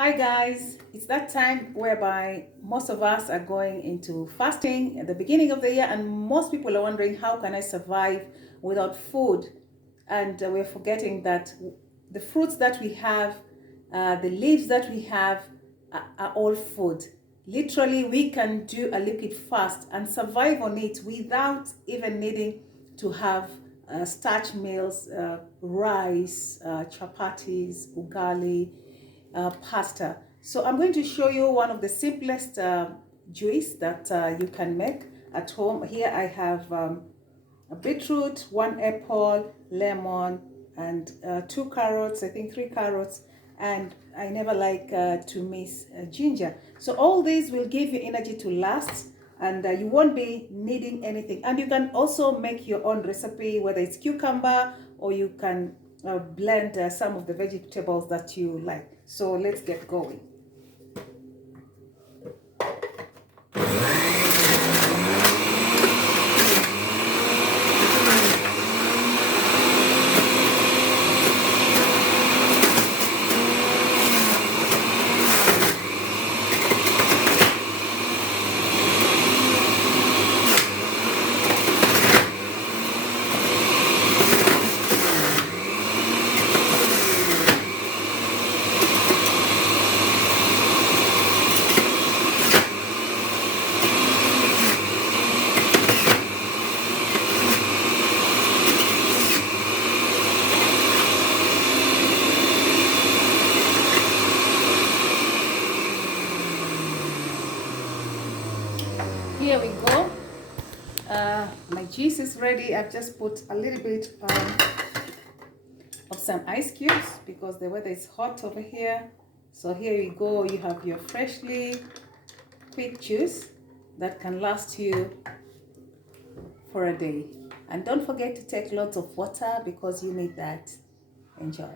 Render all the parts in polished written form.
Hi guys, it's that time whereby most of us are going into fasting at the beginning of the year, and most people are wondering, how can I survive without food? And we're forgetting that the fruits that we have, the leaves that we have are all food. Literally, we can do a liquid fast and survive on it without even needing to have starch meals, rice, chapatis, ugali, pasta. So I'm going to show you one of the simplest juice that you can make at home. Here I have a beetroot, one apple, lemon, and two carrots, I think three carrots, and I never like to miss ginger. So all these will give you energy to last, and you won't be needing anything. And you can also make your own recipe, whether it's cucumber or you can blend some of the vegetables that you like. So let's get going. Here we go. My juice is ready. I've just put a little bit of some ice cubes because the weather is hot over here. So here you go. You have your freshly quick juice that can last you for a day. And don't forget to take lots of water because you need that. Enjoy.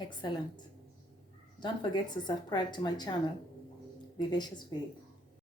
Excellent. Don't forget to subscribe to my channel, Vivacious Babe.